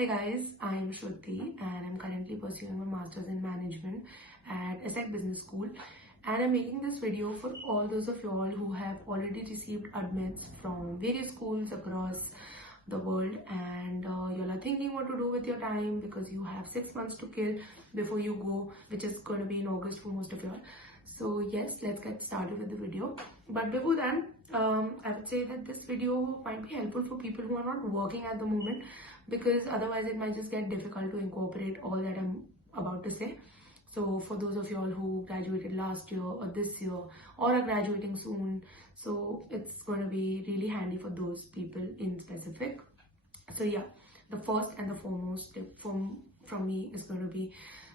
Hi guys, I'm Shruti and I'm currently pursuing my Masters in Management at ESSEC Business School, and I'm making this video for all those of you all who have already received admits from various schools across the world, and you all are thinking what to do with your time because you have 6 months to kill before you go, which is going to be in August for most of you all. So yes, let's get started with the video. But before that, I would say that this video might be helpful for people who are not working at the moment, because otherwise it might just get difficult to incorporate all that I'm about to say. So for those of you all who graduated last year or this year or are graduating soon, so it's going to be really handy for those people in specific. So yeah, the first and the foremost tip from me is going to be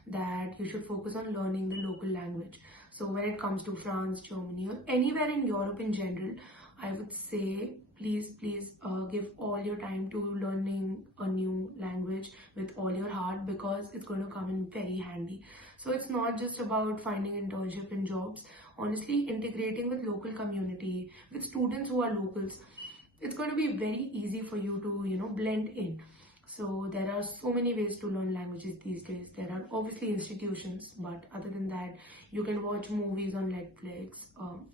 that you should focus on learning the local language. So when it comes to France, Germany, or anywhere in Europe in general, I would say please give all your time to learning a new language with all your heart, because it's going to come in very handy. So it's not just about finding internship and jobs. Honestly, integrating with local community, with students who are locals, it's going to be very easy for you to blend in. So there are so many ways to learn languages these days. There are obviously institutions, but other than that, you can watch movies on Netflix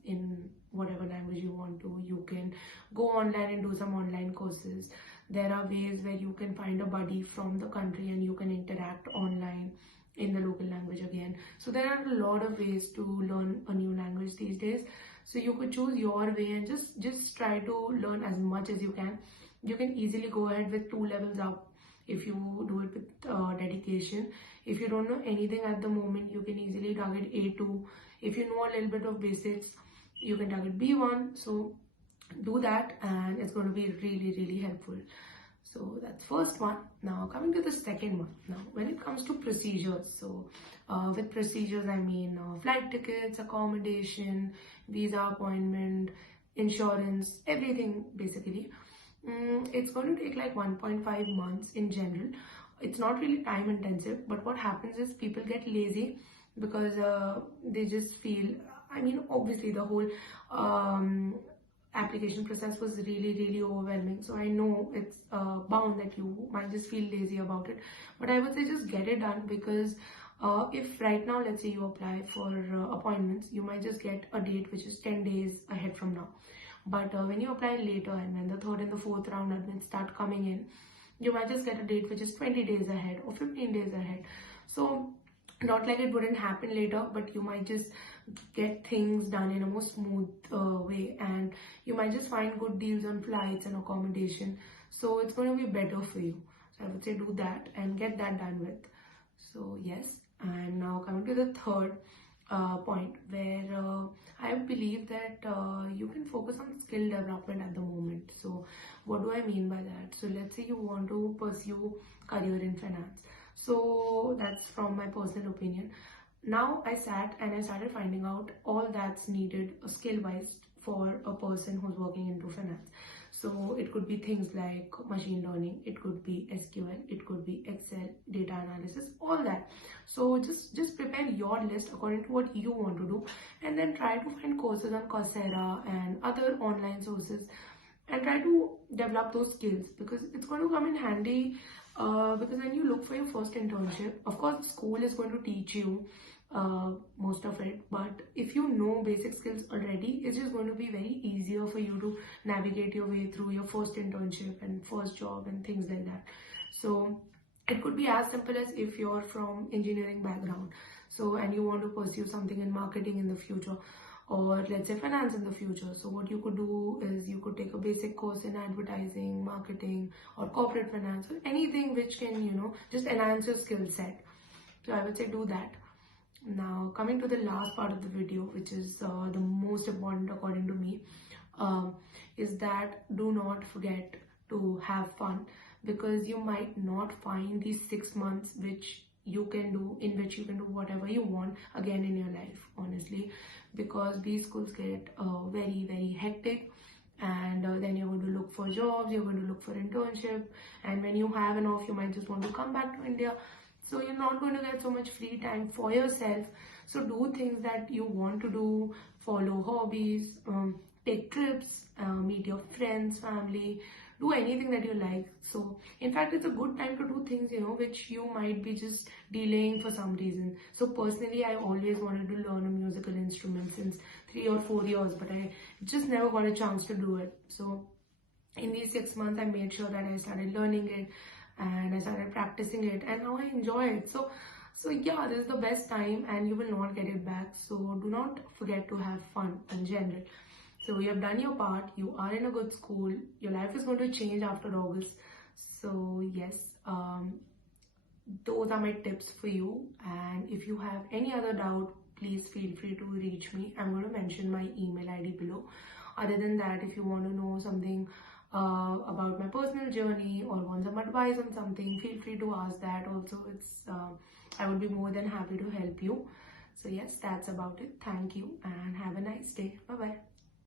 in whatever language you want to. You can go online and do some online courses. There are ways where you can find a buddy from the country and you can interact online in the local language again. So there are a lot of ways to learn a new language these days. So you could choose your way and just try to learn as much as you can. You can easily go ahead with 2 levels up if you do it with dedication. If you don't know anything at the moment, you can easily target A2. If you know a little bit of basics, you can target B1. So do that and it's going to be really helpful. So that's first one. Now coming to the second one. Now when it comes to procedures, so with procedures I mean flight tickets, accommodation, visa appointment, insurance, everything basically. It's going to take like 1.5 months in general. It's not really time intensive, but what happens is people get lazy because they just feel, I mean, obviously the whole application process was really overwhelming. So I know it's bound that you might just feel lazy about it, but I would say just get it done, because if right now, let's say you apply for appointments, you might just get a date which is 10 days ahead from now. But when you apply later and when the third and the fourth round admits start coming in, you might just get a date which is 20 days ahead or 15 days ahead. So not like it wouldn't happen later, but you might just get things done in a more smooth way, and you might just find good deals on flights and accommodation. So it's going to be better for you. So I would say do that and get that done with. So yes, and now coming to the third point, where I believe that you can focus on skill development at the moment. So what do I mean by that? So let's say you want to pursue career in finance. So that's from my personal opinion. Now I sat and I started finding out all that's needed skill wise for a person who's working into finance. So it could be things like machine learning, it could be SQL, it could be Excel, data analysis, all that. So just prepare your list according to what you want to do, and then try to find courses on Coursera and other online sources and try to develop those skills, because it's going to come in handy. Because when you look for your first internship, of course the school is going to teach you most of it, but if you know basic skills already, it's just going to be very easier for you to navigate your way through your first internship and first job and things like that. So it could be as simple as, if you're from engineering background, so and you want to pursue something in marketing in the future, or let's say finance in the future. So what you could do is you could take a basic course in advertising, marketing, or corporate finance, or anything which can just enhance your skill set. So I would say do that. Now coming to the last part of the video, which is the most important according to me, is that do not forget to have fun, because you might not find these 6 months in which you can do whatever you want again in your life, honestly, because these schools get very hectic, and then you're going to look for jobs, you're going to look for internship, and when you have an off, you might just want to come back to India. So you're not going to get so much free time for yourself. So do things that you want to do, follow hobbies, take trips, meet your friends, family, do anything that you like. So in fact, it's a good time to do things, which you might be just delaying for some reason. So personally, I always wanted to learn a musical instrument since 3 or 4 years, but I just never got a chance to do it. So in these 6 months, I made sure that I started learning it and I started practicing it, and now I enjoy it. So yeah, this is the best time and you will not get it back. So do not forget to have fun in general. So you have done your part, you are in a good school, your life is going to change after August. So yes, those are my tips for you. And if you have any other doubt, please feel free to reach me. I'm going to mention my email ID below. Other than that, if you want to know something about my personal journey or want some advice on something, feel free to ask that also. I would be more than happy to help you. So yes, that's about it. Thank you and have a nice day. Bye bye.